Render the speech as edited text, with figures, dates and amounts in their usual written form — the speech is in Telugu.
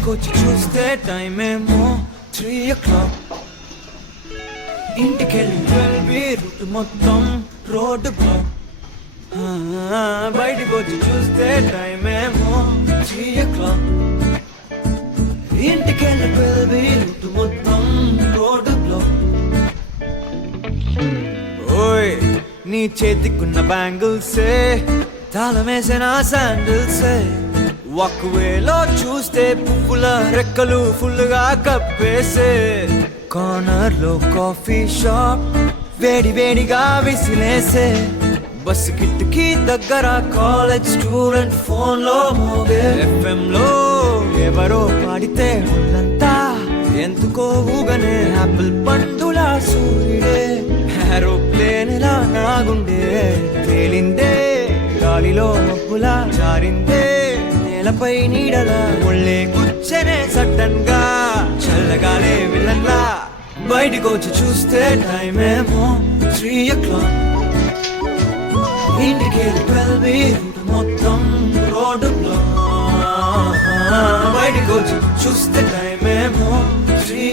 బయటికొచ్చి చూస్తే టైం ఏమో 3 o'clock. ఇంటికెళ్ళి 12 రూట్ మొత్తం రోడ్డు బ్లాక్. బయటికొచ్చి చూస్తే టైం ఏమో 3 o'clock. ఇంటికెళ్ళి 12 రూట్ మొత్తం రోడ్డు బ్లాక్. ఓయ్ నీ చేతికున్న బ్యాంగిల్సే తాళమేసిన శాండిల్సే వాక్వేలో చూస్తే పువ్వుల రెక్కలు ఫుల్గా కప్పేసే కార్నర్ లో కాఫీ షాప్ వేడి వేడిగా విసిలేసే బస్సు కిటికీ దగ్గర కాలేజ్ స్టూడెంట్ ఫోన్ లో మోగే FM లో ఎవరో పాడితే ఉన్నంతా ఎందుకో ఊగనే యాపిల్ పండులా సూర్యుడే ఏరోప్లేన్ లా నాగుండే తేలిందే గాలిలో మబ్బులా జారిందే నేలపై నీడలా ఒళ్ళే కూర్చనే సడన్ గా చల్లగాలే విలన్లా బయటికొచ్చి చూస్తే టైం ఏమో 3 o'clock. ఇంటికి 12 రూట్ మొత్తం రోడ్డు బ్లాక్. బయటికొచ్చి చూస్తే టైం ఏమో 3